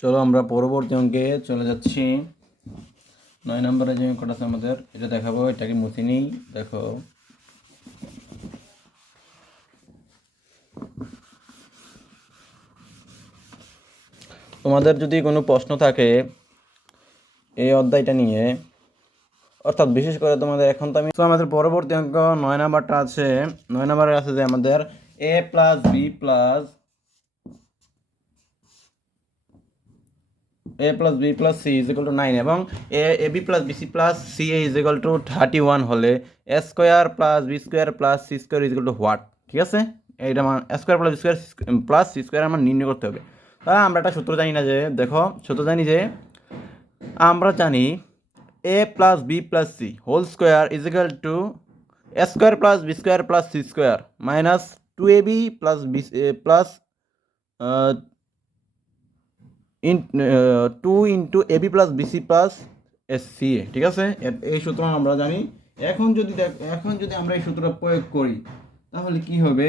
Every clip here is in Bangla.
চলো আমরা পরবর্তী অঙ্কে চলে যাচ্ছি। 9 নম্বরে যে অঙ্কটা আছে আমাদের এটা দেখাবো। এটাকে মুছে নিই। দেখো, তোমাদের যদি কোনো প্রশ্ন থাকে এই অধ্যায়টা নিয়ে, অর্থাৎ বিশেষ করে তোমাদের এখন তো আমাদের পরবর্তী অঙ্ক 9 নাম্বারটা আছে। 9 নাম্বারে আছে যে আমাদের a plus b plus c is equal to 9 এবং ab plus bc plus ca is equal to 31 হলে a square plus b square plus c square is equal to what? ঠিক আছে, এইটা মান a square plus b square plus c square আমার নির্ণয় করতে হবে। তাহলে আমরা একটা সূত্র জানি না যে, দেখো সূত্র জানি যে আমরা জানি a plus b plus c whole square is equal to a square plus b square plus c square minus 2ab plus b plus 2 into AB plus BC plus SCA. ঠিক আছে, এই সূত্র আমরা জানি। এখন যদি আমরা এই সূত্রটা প্রয়োগ করি তাহলে কি হবে?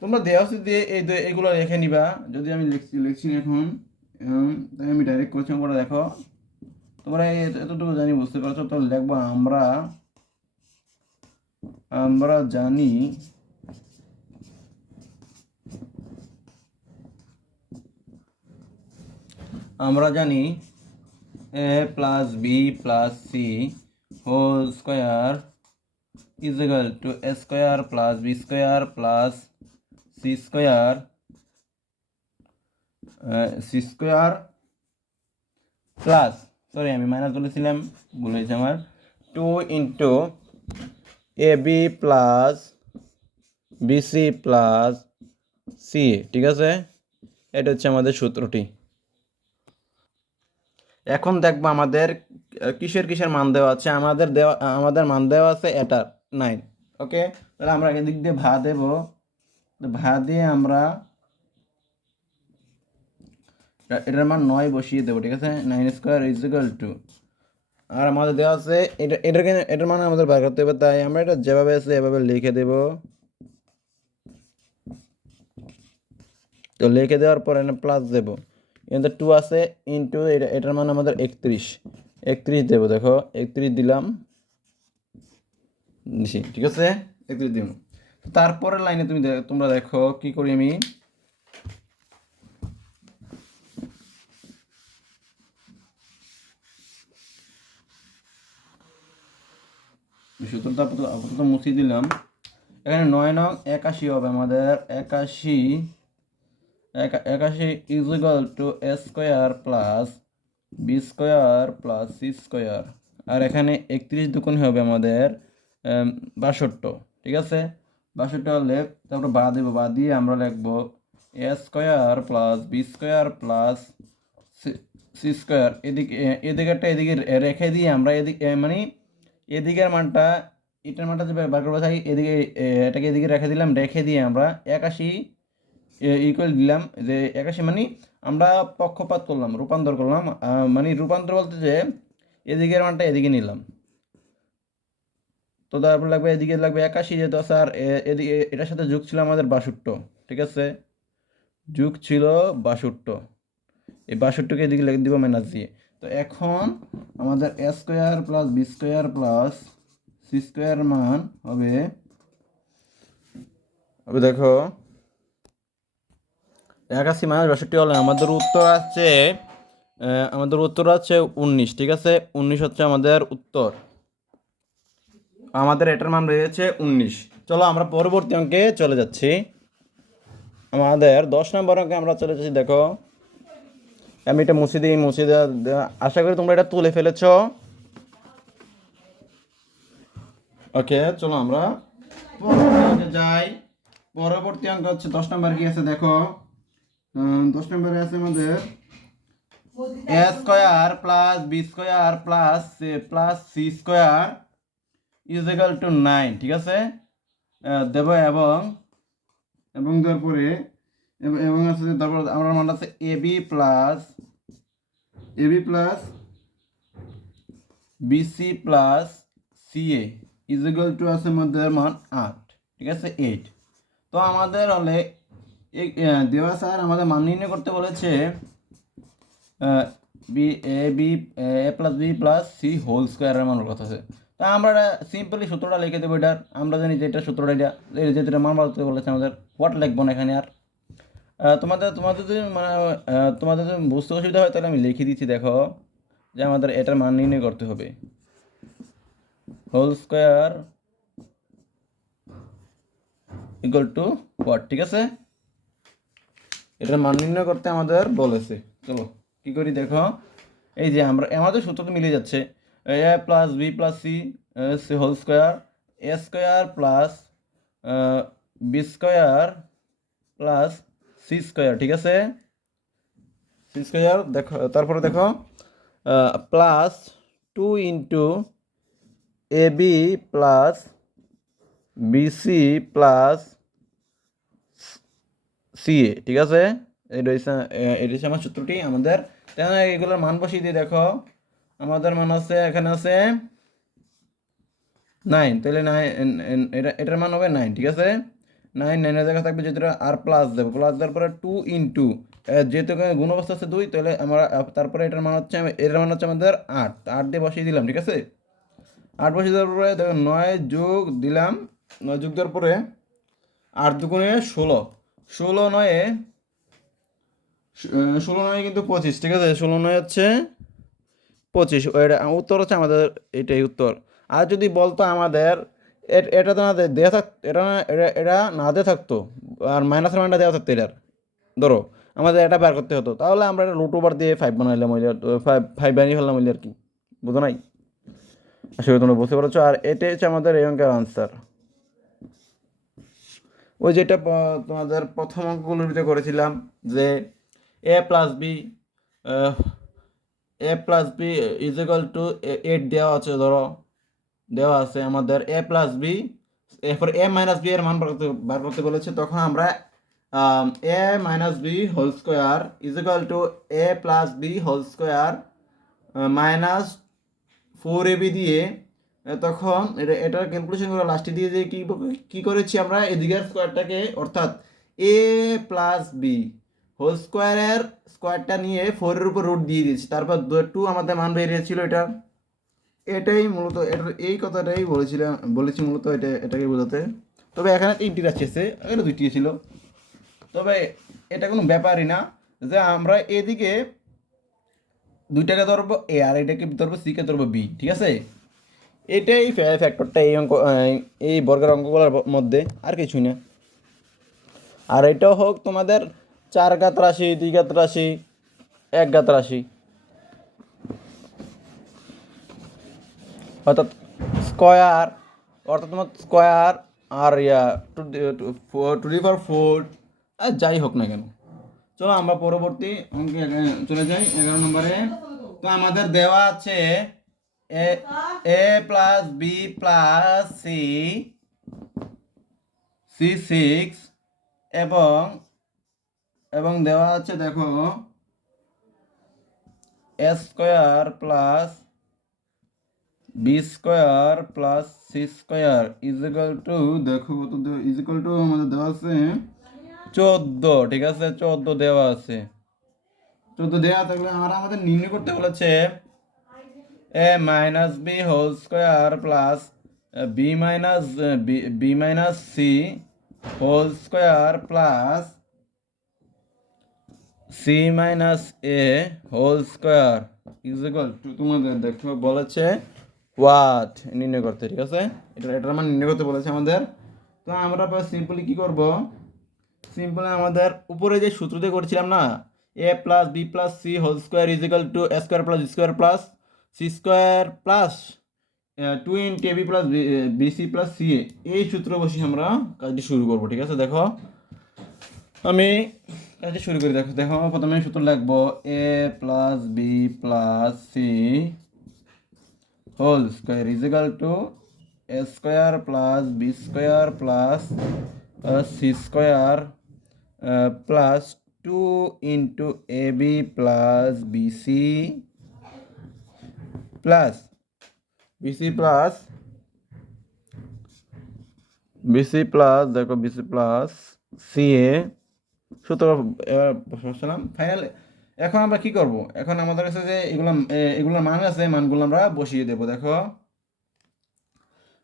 তোমরা দেওয়া আছে দিয়ে এইগুলো রেখে নিবা। যদি আমি লিখছি এখন, তাই আমি ডাইরেক্ট কোশ্চেন করে দেখো, তোমরা এতটুকু জানি বুঝতে পারছো। তো লিখবো আমরা জানি a plus B plus C whole square is equal to a square plus B square plus C square plus, sorry আমি মাইনাস বলেছিলাম, ভুল হয়েছে আমার, 2 into A B plus BC plus C. ঠিক আছে, এটা হচ্ছে আমাদের সূত্রটি। এখন দেখবো আমাদের কিসের মান দেওয়া আছে। আমাদের মান দেওয়া আছে এটা 9। ওকে, তাহলে আমরা এদিক দিয়ে ভা দেব, ভা দিয়ে আমরা এটার মান 9 বসিয়ে দেবো। ঠিক আছে, 9 স্কোয়ার ইজ ইকুয়াল টু, আর আমাদের দেওয়া আছে এটার মান আমাদের বার করতে হবে, তাই আমরা এটা যেভাবে আছে এভাবে লিখে দেব। তো লিখে দেওয়ার পর এখানে প্লাস দেবো, কিন্তু 2 আছে ইন্টু এটার মান আমাদের 31 দেবো। দেখো 31 দিলাম, ঠিক আছে, 31 দিব। তারপরের লাইনে তোমরা দেখো কি করি আমি। সূত্রটা আপাতত মুছিয়ে দিলাম। এখানে 9 নং 81 হবে আমাদের। 81 is equal to A square plus B square plus C square, আর এখানে 31 দুগুণ হবে আমাদের 62। ঠিক আছে, 62 হলে তারপরে বা দেবো, বা দিয়ে আমরা লিখবো A square plus B square plus C square. এদিকেরটা এদিকে রেখে দিয়ে আমরা মানে এদিকের মানটা, এটার মানটা যে বার করবো থাকি, এদিকে এটাকে এদিকে রেখে দিলাম, রেখে দিয়ে আমরা 81 ইকুয়াল দিলাম। যে 81 মানে আমরা পক্ষপাত করলাম, রূপান্তর করলাম, মানে রূপান্তর বলতে যে এদিকের মানটা এদিকে নিলাম। তো তারপর লাগবে এদিকে লাগবে 81, যেহেতু আছে, আর এদিকে এটার সাথে যোগ ছিল আমাদের 62। ঠিক আছে, যোগ ছিল 62, এই 62কে এদিকে লিখে দিব মাইনাস দিয়ে। তো এখন আমাদের এ square plus B square plus C square মান হবে, দেখো 81 মাইনাস 62 হলে আমাদের উত্তর আছে 19। ঠিক আছে, 19 হচ্ছে আমাদের উত্তর। আমাদের এটার মান রয়েছে 19। চলো আমরা পরবর্তী অঙ্কে চলে যাচ্ছি। আমাদের 10 নম্বর অঙ্কে আমরা চলে যাচ্ছি। দেখো আমি এটা মুছে দেওয়া, আশা করি তোমরা এটা তুলে ফেলেছ। ওকে, চলো আমরা পরবর্তী অঙ্কে যাই। পরবর্তী অঙ্ক হচ্ছে 10 নম্বর। কি আছে দেখো, 10 নম্বরে আছে আমাদের এ square plus B square plus C square is equal to 9। ঠিক আছে, দেব এবং দেওয়ার পরে এবং আছে, তারপর আমার মান আছে AB plus BC plus CA is equal to আছে আমাদের মান 8। ঠিক আছে, 8। তো আমাদের হলে দেওয়া স্যার আমাদের মান নির্ণয় করতে বলেছে B A B A plus B plus C whole স্কোয়ারের মানের কথা আছে। তা আমরা সিম্পলি সূত্রটা লিখে দেবো এটার। আমরা জানি যে এটা সূত্রটা এটা যেটা মান বাড়তে বলেছে আমাদের হোয়াট লিখবো না এখানে আর। তোমাদের তোমাদের যদি মানে তোমাদের যদি বুঝতে অসুবিধা হয় তাহলে আমি লিখে দিচ্ছি, দেখো যে আমাদের এটার মান নির্ণয় করতে হবে। Whole square equal to what, ঠিক আছে? এটার মান নির্ণয় করতে আমাদের বলেছে। চলো কি করি দেখো, এই যে আমরা আমাদের সূত্র তো মিলে যাচ্ছে, A plus B plus C whole square, A square plus B square plus C square, ঠিক আছে? সি স্কোয়ার দেখো, তারপরে দেখো plus 2 into A B plus BC plus CA, ঠিক আছে? এটা হচ্ছে আমার সূত্রটি আমাদের। এগুলোর মান বসিয়ে দিয়ে দেখো, আমাদের মান আছে এখানে আছে 9, তাহলে 9 এটার মান হবে 9, ঠিক আছে? 9 9 জায়গা থাকবে যেটা আর প্লাস দেবো, প্লাস দেওয়ার পরে 2 ইন্টু যেহেতু গুণ অবস্থা আছে 2, তাহলে আমরা তারপরে এটার মান হচ্ছে আমাদের 8 8 দিয়ে বসিয়ে দিলাম, ঠিক আছে? 8 বসিয়ে দেওয়ার পরে দেখো 9 যোগ দিলাম, 9 যোগ দেওয়ার পরে 8 দুগুণে 16, 16 9 16 9 কিন্তু 25, ঠিক আছে? 16 9 হচ্ছে 25, এটা উত্তর হচ্ছে আমাদের, এটাই উত্তর। আর যদি বলতো আমাদের এটা তো না দেওয়া থাক, এটা না এটা না দেওয়া থাকতো, আর মাইনাসের মানটা দেওয়া থাকতো এটার, ধরো আমাদের এটা বের করতে হতো, তাহলে আমরা এটা রুট ওভার দিয়ে 5 বানাইলাম, ওই ফাইভ ফাইভ বানিয়ে ফেললাম ওই আর কি, বুঝো নাই? আসলে তোমরা বুঝতে পারছো। আর এটাই হচ্ছে আমাদের এই অঙ্কের আনসার। ওই যেটা তোমাদের প্রথম অঙ্কগুলোর ভিতরে করেছিলাম যে এ plus B is equal to 8 দেওয়া আছে, ধরো দেওয়া আছে আমাদের এ প্লাস বি, এরপর এ মাইনাস বি এর মান বার করতে বলেছে, তখন আমরা a minus b whole square is equal to a plus b whole square minus 4ab দিয়ে তখন এটার ক্যালকুলেশন করে লাস্টে দিয়ে দিয়ে কী করেছি আমরা, এদিকের স্কোয়ারটাকে অর্থাৎ এ প্লাস বি হোল স্কোয়ারের স্কোয়ারটা নিয়ে 4-এর উপর রুট দিয়ে দিয়েছি, তারপর 2 আমাদের মান বেরিয়েছিল এটা। এটাই মূলত এই কথাটাই বলেছি মূলত এটাকে বোঝাতে। তবে এখানে 3টি রাশি আছে, এখানে 2টি ছিল। তবে এটা কোনো ব্যাপারই না যে আমরা এদিকে 2টাকে ধরবো এ আর এটাকে ধরবো সিকে ধরবো বি, ঠিক আছে? এটাই ফ্যাক্টরটা এই অঙ্ক, এই বর্গের অঙ্কগুলোর মধ্যে, আর কিছুই না। আর এটাও হোক তোমাদের 4 ঘাত রাশি, 2 ঘাত রাশি, 1 ঘাত রাশি, অর্থাৎ স্কোয়ার, অর্থাৎ তোমার স্কোয়ার আর টু দি পাওয়ার 4, আর যাই হোক না কেন। চলো আমরা পরবর্তী অঙ্কে চলে যাই, 11 নম্বরে। তো আমাদের দেওয়া আছে a a plus B plus c C6 এবং এবং দেওয়া আছে দেখো a square plus B square plus C square is equal to, দেখো কত ইজ ইকুয়াল টু আমাদের দেওয়া আছে 14, ঠিক আছে? 14 দেওয়া আছে। 14 দেওয়া থাকলে আমাদের নির্ণয় করতে বলেছে a minus b whole square plus b minus c whole square plus c minus a whole square is equal to, তোমাদের দেখো বলেছে হোয়াট নির্ণয় করতে, ঠিক আছে? এটার মান নির্ণয় করতে বলেছে আমাদের। তো আমরা সিম্পলি কি করব, সিম্পলি আমাদের উপরে যে সূত্র দিয়ে করেছিলাম না, a plus B plus C whole square is equal to A square plus square plus C square plus 2 into A B plus BC plus c a, এই সূত্র বসে আমরা কাজটি শুরু করব, ঠিক আছে? দেখো আমি কাজটি শুরু করি। দেখো দেখো প্রথমে সূত্র লিখবো a plus B plus C whole square is equal to A square plus B square plus C square plus 2 into A B plus BC plus দেখো বিসি প্লাস সি এ সূত্র বসালাম। ফাইনাল এখন আমরা কি করব, এখন আমাদের কাছে যে এগুলোর মান আছে, মানগুলো আমরা বসিয়ে দেব। দেখো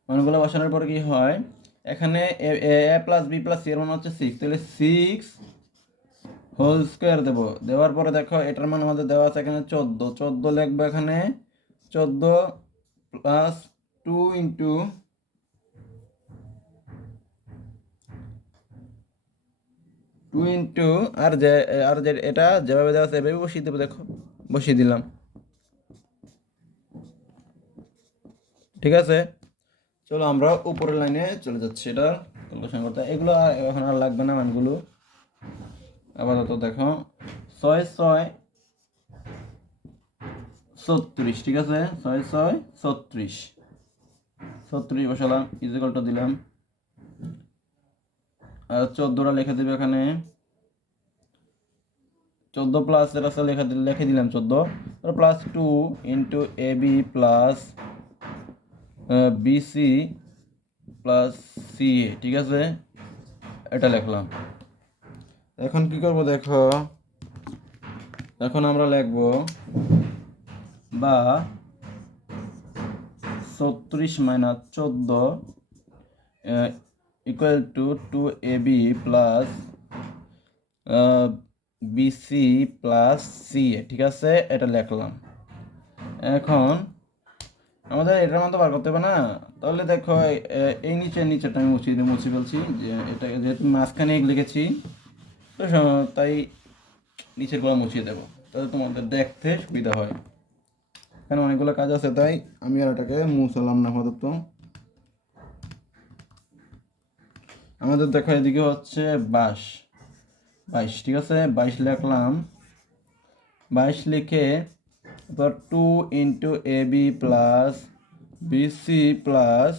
মানগুলো বসানোর পরে কি হয়, এখানে এ প্লাস বি প্লাস সি এর মান হচ্ছে 6, তাহলে 6 হোল স্কোয়ার দেবো। দেওয়ার পরে দেখো এটার মান আমাদের দেওয়া আছে এখানে 14 লিখবো এখানে 14 প্লাস 2 ইন্টু 2 ইন্টু আর যে এটা যেভাবে দেওয়া আছে এভাবে বসিয়ে দেবো। দেখো বসিয়ে দিলাম, ঠিক আছে। চলো আমরা উপরের লাইনে চলে যাচ্ছি, এটা ক্যালকুলেশন করতে। এগুলো এখন আর লাগবে না মানগুলো আপাতত। দেখো 6 6 36, ঠিক আছে, 6 6 36 বসালাম, ইজিক্যাল টু দিলাম, আর 14টা লিখে দেবে এখানে 14 প্লাস এর আছে লিখে দিলাম 14, plus 2 into A B plus BC plus c a, ঠিক আছে, এটা লিখলাম। এখন কি করব দেখো, এখন আমরা লিখব বা 36 minus 14 equal to 2ab plus BC plus c a, ঠিক আছে, এটা লিখলাম। এখন আমাদের এটার মতো বার করতে হবে না, তাহলে দেখো এই নিচেরটা আমি মুছে ফেলছি, যে এটা যেহেতু মাঝখানে লিখেছি তো তাই নিচের গুলো মুছিয়ে দেবো, তাহলে তোমাদের দেখতে সুবিধা হয়। এখানে অনেকগুলো কাজ আছে তাই আমি আর এটাকে মুছলাম না আপাতত। আমাদের দেখো এদিকে হচ্ছে 22, ঠিক আছে, 22 লিখলাম। 22 লিখে এবার 2 into A B plus BC plus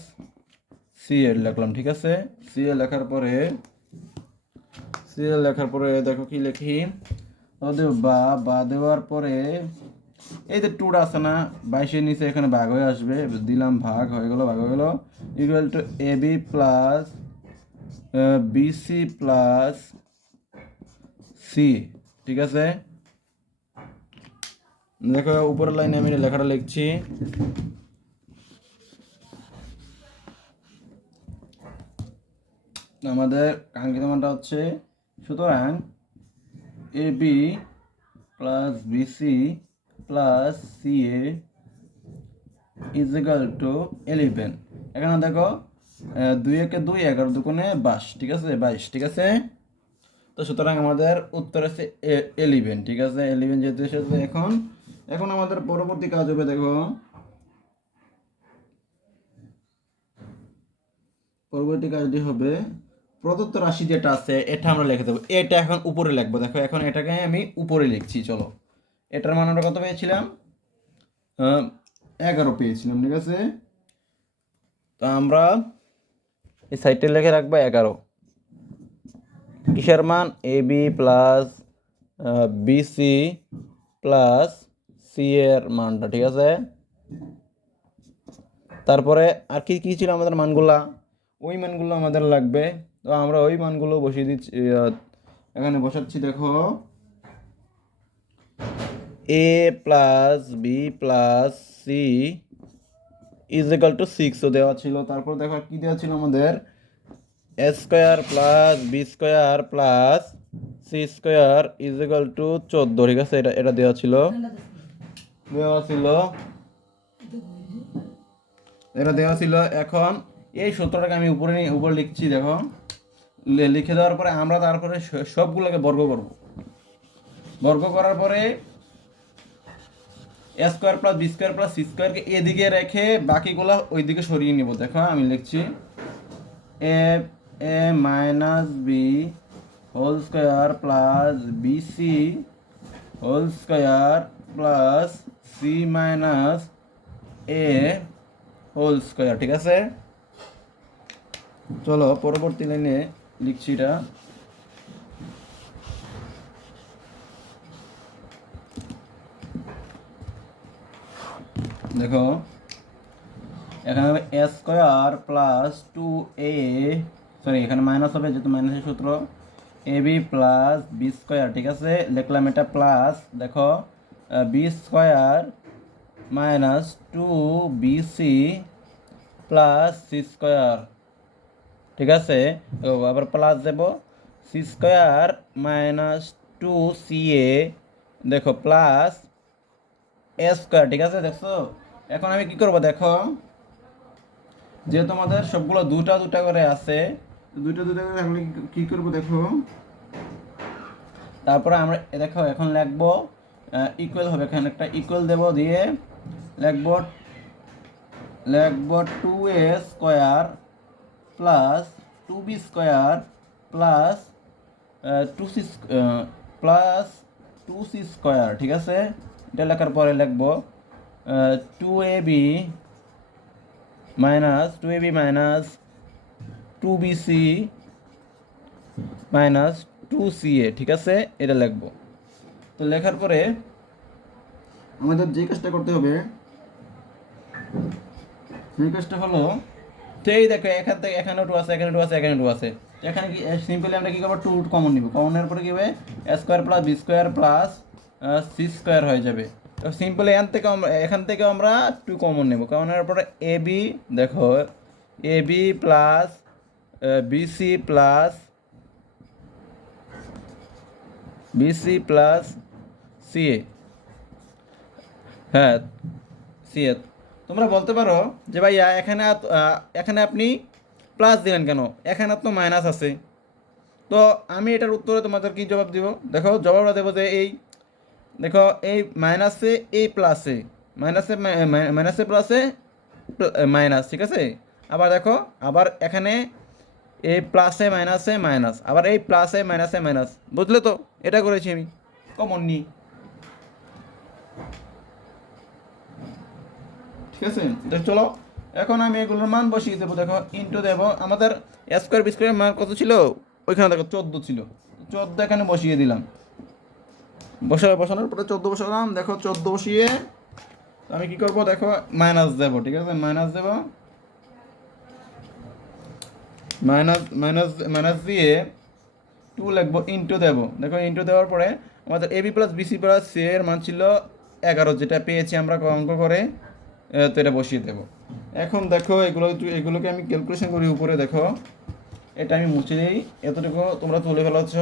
c এর লিখলাম, ঠিক আছে। সি এ লেখার পরে দেখো কি লিখি, বা দেওয়ার পরে এই যে টুটা আছে না 22-এর নিচে এখানে ভাগ হয়ে আসবে, দিলাম, ভাগ হয়ে গেল, equal to a B plus BC plus C, ঠিক আছে। দেখো উপরের লাইনে আমি লেখাটা লিখছি, আমাদের কাঙ্ক্ষিত মানটা হচ্ছে, সুতরাং a B plus BC plus c a is equal to 11। এখানে দেখো 2 একে 2, 11 দুগুণে 22, ঠিক আছে, 22, ঠিক আছে। তো সুতরাং আমাদের উত্তর আছে 11, ঠিক আছে, 11 যেহেতু এসেছে। এখন আমাদের পরবর্তী কাজ হবে, দেখো পরবর্তী কাজটি হবে প্রদত্ত রাশি যেটা আছে এটা আমরা লিখে দেবো, এটা এখন উপরে লিখবো। দেখো এখন এটাকে আমি উপরে লিখছি, চলো। এটার মান আমরা কত পেয়েছিলাম, 11 পেয়েছিলাম, ঠিক আছে। তো আমরা এই সাইডে লিখে রাখবো 11, কিসের মান, a B plus BC plus c এর মানটা, ঠিক আছে। তারপরে আর কি কি ছিল আমাদের মানগুলা, ওই মানগুলো আমাদের লাগবে, তো আমরা ওই মানগুলো বসিয়ে দিচ্ছি, এখানে বসাচ্ছি। দেখো a plus B plus c is equal to 6 দেওয়া ছিল। তারপর দেখো কি দেওয়া ছিল আমাদের, এ square plus B square plus C square is equal to 14, ঠিক আছে, এটা দেওয়া ছিল। এখন এই সূত্রটাকে আমি উপরে লিখছি। দেখো লিখে দেওয়ার পরে আমরা তারপরে সবগুলোকে বর্গ করার পরে a square plus B square plus c স্কোয়ারকে এদিকে রেখে বাকিগুলো ওইদিকে সরিয়ে নিব। দেখো আমি লিখছি a minus b whole square plus b c whole square plus c minus a whole square, ঠিক আছে। চলো পরবর্তী লাইনে লিখছি এটা। দেখো এখানে হবে a square plus 2a, sorry এখানে মাইনাস হবে যেহেতু মাইনাসের সূত্র, a B plus B square, ঠিক আছে, লিখলাম এটা প্লাস, দেখো b square minus two b c plus C square, ঠিক আছে। তো আবার প্লাস দেব c square minus two c a, দেখো প্লাস এ স্কোয়ার, ঠিক আছে। দেখছো, এখন আমি কি করব দেখো, যেহেতু আমাদের সবগুলো দুটা দুটা করে আছে, দুটা দুটা করে থাকলে কি করব দেখো, তারপরে আমরা দেখো এখন লিখবো ইকুয়াল হবে, এখানে একটা ইকুয়াল দেব, দিয়ে লিখবো টু এ square plus two b square plus two c plus two c square, ঠিক আছে। এটা লেখার পরে লিখবো two a b minus two b c minus two c a, ঠিক আছে, এটা লিখবো। তো লেখার পরে আমাদের যে কাজটা করতে হবে, সেই কাজটা হলো, তো এই দেখো এখান থেকে এখানে টু আছে, এখানে টু আছে, এখানে টু আছে, এখানে কি সিম্পলি আমরা কি করবো, টু কমন নিব, কমন নেওয়ার পরে কি হবে, a square plus B square plus C square হয়ে যাবে। তো সিম্পলি এখান থেকে আমরা টু কমন নেব, কমন নেওয়ার পরে এ বি, দেখো a B plus BC plus c a, হ্যাঁ সিএ। তোমরা বলতে পারো যে ভাইয়া এখানে আপনি প্লাস দিলেন কেন, এখানে তো মাইনাস আছে। তো আমি এটার উত্তরে তোমাদের কি জবাব দিব, দেখো জবাবটা দেবো যে এই দেখো এই মাইনাসে এই প্লাসে, মাইনাসে প্লাসে মাইনাস, ঠিক আছে। আবার দেখো আবার এখানে এই প্লাসে মাইনাসে মাইনাস, আবার এই প্লাসে মাইনাসে মাইনাস, বুঝলে তো, এটা করেছি আমি কমন নিই, ঠিক আছে। তো চলো এখন আমি এগুলোর মান বসিয়ে দেবো, দেখো ইন্টু দেবো, আমাদের স্কোয়ার বি স্কোয়ারের মান কত ছিল, ওইখানে দেখো 14 ছিল, 14 এখানে বসিয়ে দিলাম, বসানোর পরে 14 বসালাম, দেখো 14 বসিয়ে আমি কি করব দেখো মাইনাস দেবো, ঠিক আছে, মাইনাস দেবো, মাইনাস দিয়ে টু লিখবো, ইন্টু দেবো, দেখো ইন্টু দেওয়ার পরে আমাদের ab plus BC plus c এর মান ছিল 11, যেটা পেয়েছি আমরা অঙ্ক করে, তো এটা বসিয়ে দেবো। এখন দেখো এগুলোকে আমি ক্যালকুলেশন করি উপরে, দেখো এটা আমি মুছে দিই, এতটুকু তোমরা তুলে ফেলাচ্ছ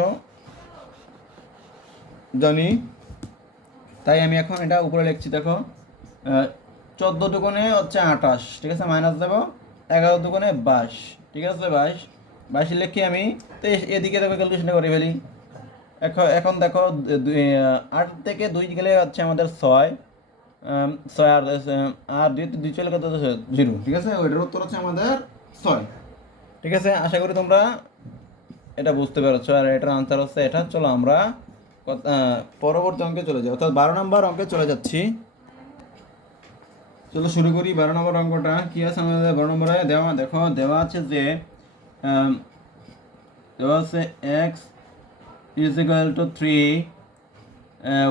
জানি, তাই আমি এখন এটা উপরে লিখছি, দেখো 14 দুগুণে হচ্ছে 28, ঠিক আছে, মাইনাস দেবো 11 দুগুণে 22, ঠিক আছে, 22 লিখি আমি। তো এদিকে দেখো ক্যালকুলেশনটা করে ফেলি, এখন দেখো 8 থেকে 2 গেলে হচ্ছে আমাদের 6, 6 আর 2 চলে কত 0, ঠিক আছে, ওইটার উত্তর হচ্ছে আমাদের 6, ঠিক আছে। আশা করি তোমরা এটা বুঝতে পেরেছো, আর এটার আনসার হচ্ছে এটা। চলো আমরা পরবর্তী অঙ্কে চলে যাই, অর্থাৎ 12 নম্বর অঙ্কে চলে যাচ্ছি। চলো শুরু করি 12 নম্বর অঙ্কটা। কি আছে আমাদের 12 নম্বরে দেওয়া, দেখো দেওয়া আছে যে দেওয়া আছে x is equal to 3,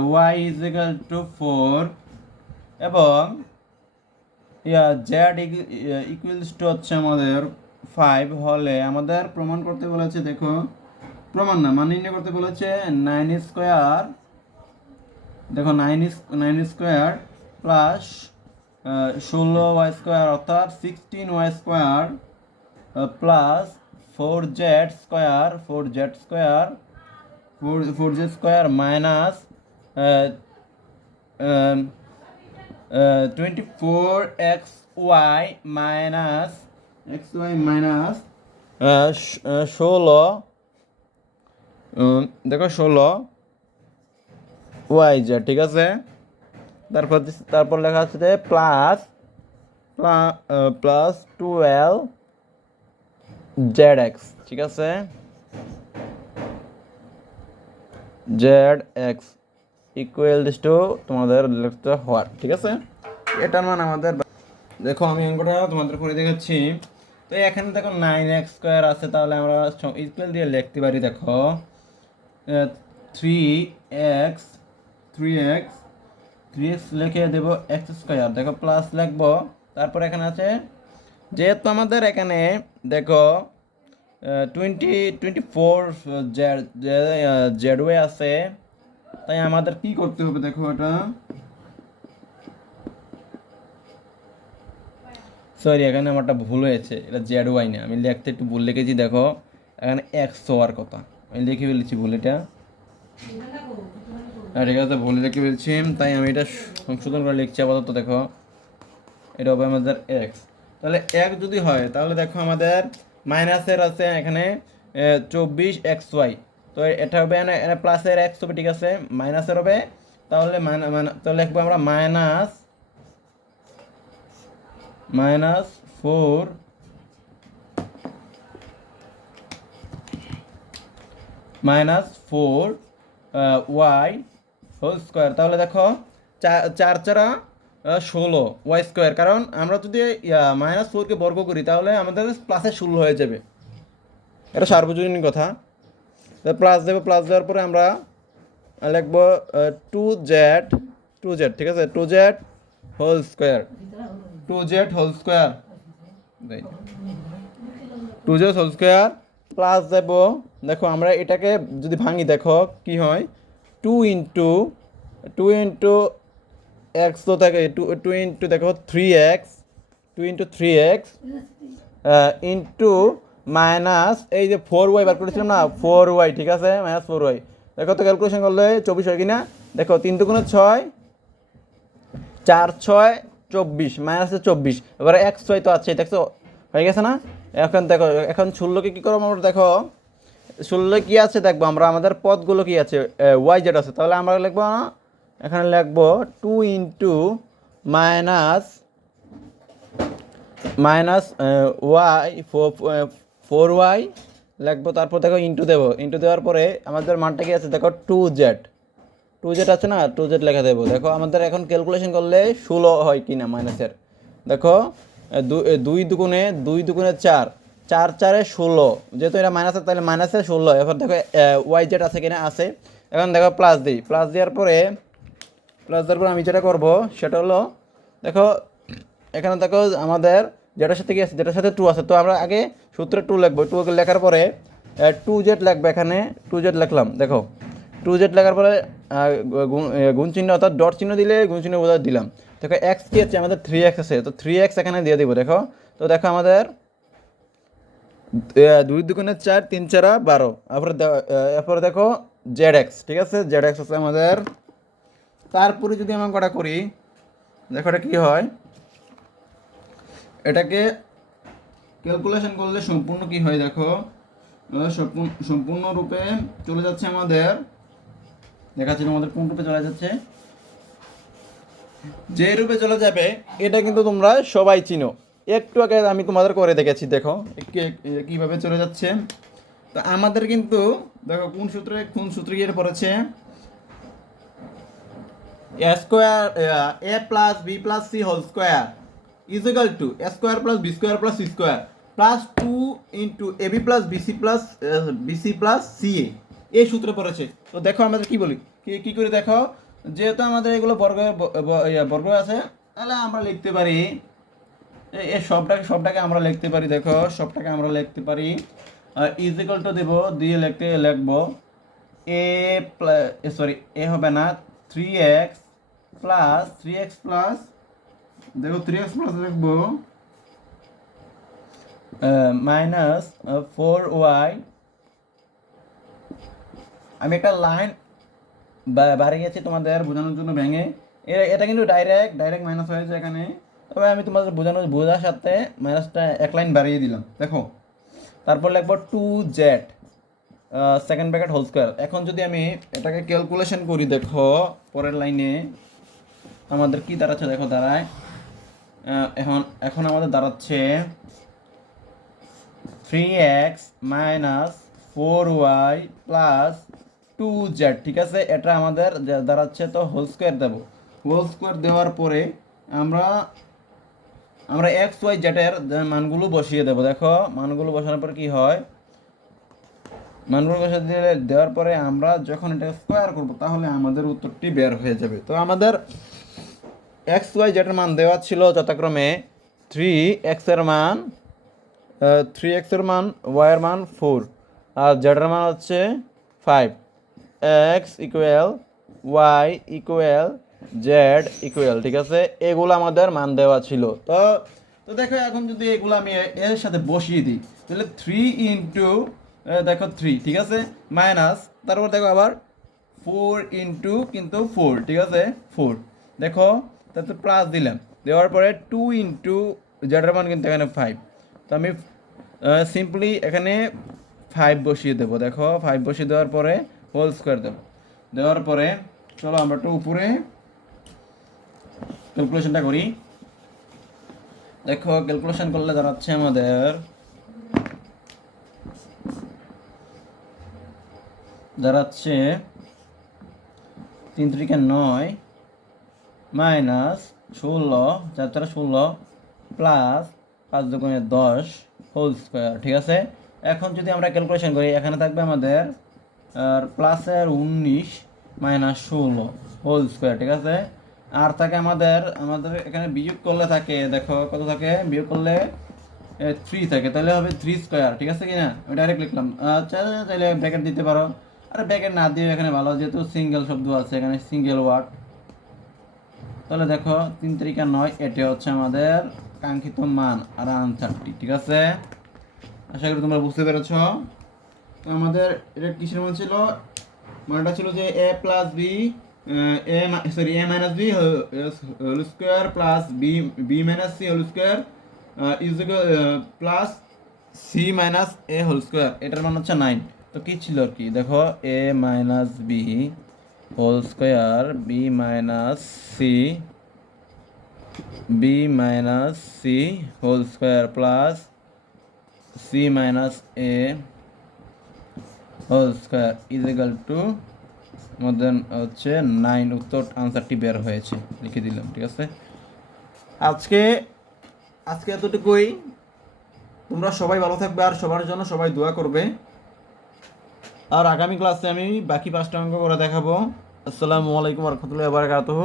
y is equal to 4 এবং জেড ইকুয়ালস টু হচ্ছে আমাদের 5 হলে আমাদের প্রমাণ করতে বলেছে, দেখো প্রমাণ না মান নির্ণয় করতে বলেছে 9 স্কোয়ার, দেখো 9 স্কোয়ার প্লাস 16 ওয়াই স্কোয়ার অর্থাৎ 16 y square plus 4z square minus 24xy minus 16, দেখো 16 ওয়াই জেড, ঠিক আছে। তারপর লেখা আছে যে প্লাস 12 জেড এক্স, ঠিক আছে, জেড এক্স ইকুয়ালস টু তোমাদের লিখতে হওয়ার, ঠিক আছে। এটার মান আমাদের, দেখো আমি অঙ্কটা তোমাদের করে দেখাচ্ছি। তো এখানে দেখো 9x স্কোয়ার আছে, তাহলে আমরা ইকুয়াল দিয়ে লিখতে পারি, দেখো 3x লিখে দেবো এক্স স্কোয়ার, দেখো প্লাস লিখবো, তারপর এখানে আছে যেহেতু আমাদের এখানে দেখো 24 জেড ওয়ে আছে, তাই আমাদের কি করতে হবে দেখো, এটা সরি এখানে আমারটা ভুল হয়েছে, এটা জেড ওয়াই না, আমি লিখতে একটু ভুল লিখেছি। দেখো এখানে এক্স হওয়ার কথা, আমি লিখে ফেলেছি ভুল এটা। ঠিক আছে, ভুল লিখে ফেলছি, তাই আমি এটা সংশোধন করে লিখছি আপাতত। দেখো এটা হবে আমাদের এক্স। তাহলে এক যদি হয় তাহলে দেখো আমাদের মাইনাসের আছে এখানে 24xy, তো এটা হবে এখানে প্লাসের এক্স হবে, ঠিক আছে, মাইনাসের হবে, তাহলে তাহলে লিখবো আমরা মাইনাস 4 ওয়াই হোল স্কোয়ার। তাহলে দেখো চার চারা 16 ওয়াই স্কোয়ার, কারণ আমরা যদি -4কে বর্গ করি তাহলে আমাদের প্লাসে 16 হয়ে যাবে, এটা সার্বজনীন কথা। প্লাস দেবো, প্লাস দেওয়ার পরে আমরা লিখবো 2z, ঠিক আছে, 2z whole square, 2z whole square, 2z whole square plus দেবো। দেখো আমরা এটাকে যদি ভাঙি দেখো কি হয়, 2 ইন্টু এক্স তো থাকে, টু ইন্টু দেখো 3x, 2 into 3x into minus এই যে 4y বার করেছিলাম না, 4y, ঠিক আছে, -4y। দেখো তো ক্যালকুলেশন করলে 24 হয় কিনা, দেখো 3 দুগুণে 6, 4 6 24, -24, এবারে x6 তো আছে, দেখছো হয়ে গেছে না। এখন দেখো এখন 16কে কী করবো আমরা, দেখো 16 কি আছে দেখবো আমরা, আমাদের পদগুলো কি আছে, ওয়াই জেড আছে, তাহলে আমরা লিখবো এখানে লিখবো 2 ইন্টু মাইনাস ওয়াই 4y লিখবো, তারপর দেখো ইন্টু দেবো, ইন্টু দেওয়ার পরে আমাদের মানটা কি আছে দেখো 2z আছে না, 2z লেখা দেবো। দেখো আমাদের এখন ক্যালকুলেশন করলে 16 হয় কি না মাইনাসের, দেখো 2 দুগুণে 4, 4 4 16, যেহেতু এটা মাইনাসের তাহলে মাইনাসের 16। এবার দেখো ওয়াই জেড আছে কিনা, আছে। এখন দেখো প্লাস দিই, প্লাস দেওয়ার পরে আমি যেটা করবো সেটা হলো, দেখো এখানে দেখো আমাদের যেটার সাথে কি আছে, যেটার সাথে 2 আছে, তো আমরা আগে সূত্রে 2 লিখবো, 2 লেখার পরে 2z লিখবো, এখানে 2z লিখলাম। দেখো 2z লেখার পরে গুণ চিহ্ন অর্থাৎ ডট চিহ্ন দিলে গুণ চিহ্ন বোঝা দিলাম। দেখো এক্স কি আছে আমাদের 3x আছে, তো 3x এখানে দিয়ে দিব। দেখো তো দেখো আমাদের 2 দুগুণে 4, 3 4 12, এরপরে দেখো zx, ঠিক আছে, zx আছে আমাদের। তারপরে যদি আমরা কটা করি দেখো এটা কী হয়, এটাকে ক্যালকুলেশন করলে সম্পূর্ণ কি হয় দেখো, সম্পূর্ণরূপে চলে যাচ্ছে আমাদের, দেখাচ্ছি আমাদের কোন রূপে চলে যাচ্ছে, যে রূপে চলে যাবে এটা কিন্তু তোমরা সবাই চিনো, একটু আগে আমি তোমাদের করে দেখেছি। দেখো কিভাবে চলে যাচ্ছে, তো আমাদের কিন্তু দেখো কোন সূত্রে গিয়ে পড়েছে, a square a plus B plus C whole square is equal to a square plus B square plus C square plus 2 into A B plus BC plus c a, এই সূত্রে পড়েছে। তো দেখো আমাদের কি বলি, কি করে দেখো, যেহেতু আমাদের এগুলো বর্গ আছে, তাহলে আমরা লিখতে পারি এই সবটাকে আমরা লিখতে পারি, দেখো সবটাকে আমরা লিখতে পারি ইজ ইকুয়াল টু দেবো, দিয়ে লিখবো এ হবে না 3x প্লাস দেখো 3x প্লাস লিখবো -4y। আমি একটা লাইন বাড়িয়ে গেছি তোমাদের বোঝানোর জন্য ভেঙে, এটা কিন্তু ডাইরেক্ট মাইনাস হয়েছে এখানে, তবে আমি তোমাদের বোঝার সাথে মাইনাসটা এক লাইন বাড়িয়ে দিলাম। দেখো তারপর লিখবো 2z second bracket whole square. এখন যদি আমি এটাকে ক্যালকুলেশন করি, দেখো পরের লাইনে আমাদের কি দাঁড়াচ্ছে, দেখো দাঁড়ায় এখন আমাদের দাঁড়াচ্ছে 3x minus 4y plus 2z, ঠিক আছে, এটা আমাদের দাঁড়াচ্ছে, তো হোল স্কোয়ার দেবো। হোল স্কোয়ার দেওয়ার পরে আমরা এক্স ওয়াই জেডের মানগুলো বসিয়ে দেবো। দেখো মানগুলো বসানোর পর কি হয়, মানগুলো বসিয়ে দেওয়ার পরে আমরা যখন এটা স্কোয়ার করবো তাহলে আমাদের উত্তরটি বের হয়ে যাবে। তো আমাদের এক্স ওয়াই জেডের মান দেওয়া ছিল যথাক্রমে 3x এর মান 3x এর মান y এর মান 4 আর z এর মান হচ্ছে 5, x equal y equal z equal, ঠিক আছে, এগুলো আমাদের মান দেওয়া ছিল। তো তো দেখো এখন যদি এগুলো আমি এর সাথে বসিয়ে দিই তাহলে 3 ইন্টু দেখো 3, ঠিক আছে, মাইনাস তারপর দেখো আবার 4 ইন্টু কিন্তু 4, ঠিক আছে, 4 দেখো তারপর প্লাস দিলাম, দেওয়ার পরে 2 ইন্টু জেডার মান কিন্তু এখানে 5, তো আমি সিম্পলি এখানে 5 বসিয়ে দেবো। দেখো 5 বসিয়ে দেওয়ার পরে হোল স্কোয়ার দেবো, দেওয়ার পরে চলো আমরা একটু উপরে ক্যালকুলেশনটা করি। দেখো ক্যালকুলেশন করলে দাঁড়াচ্ছে আমাদের দাঁড়াচ্ছে 3 3 9 মাইনাস 16 4 4 16 প্লাস 5 2 10 হোল স্কোয়ার, ঠিক আছে। এখন যদি আমরা ক্যালকুলেশন করি এখানে থাকবে আমাদের আর প্লাসের 19 মাইনাস 16 হোল স্কোয়ার, ঠিক আছে। আর থাকে আমাদের আমাদের এখানে বিয়োগ করলে থাকে, দেখো কত থাকে, বিয়োগ করলে 3 থাকে, তাহলে হবে 3 স্কোয়ার, ঠিক আছে কি না, আমি ডাইরেক্ট লিখলাম। আচ্ছা তাহলে ব্র্যাকেট দিতে পারো, আর ব্র্যাকেট না দিয়ে এখানে ভালো, যেহেতু সিঙ্গেল শব্দ আছে এখানে সিঙ্গেল ওয়ার্ড। তাহলে দেখো 3 3 9, এটা হচ্ছে আমাদের কাঙ্ক্ষিত মান আর আনসারটি, ঠিক আছে। আশা করি তোমরা বুঝতে পেরেছ। তো আমাদের এটা কিসের মান ছিল, মানটা ছিল যে এ plus b a minus b whole square plus b minus c whole square is plus c minus a whole square, এটার মান হচ্ছে 9। তো কি ছিল আর কি, দেখো a minus b whole square b minus c whole square plus c minus a whole square is equal to মধ্যে হচ্ছে 9। উত্তর আনসারটি বের হয়েছে, লিখে দিলাম, ঠিক আছে। আজকে এতটুকুই। তোমরা সবাই ভালো থাকবে আর সবার জন্য সবাই দোয়া করবে। আর আগামী ক্লাসে আমি বাকি 5টা অঙ্ক করে দেখাবো। আসসালামু আলাইকুম ওয়া রাহমাতুল্লাহি ওয়া বারাকাতুহু।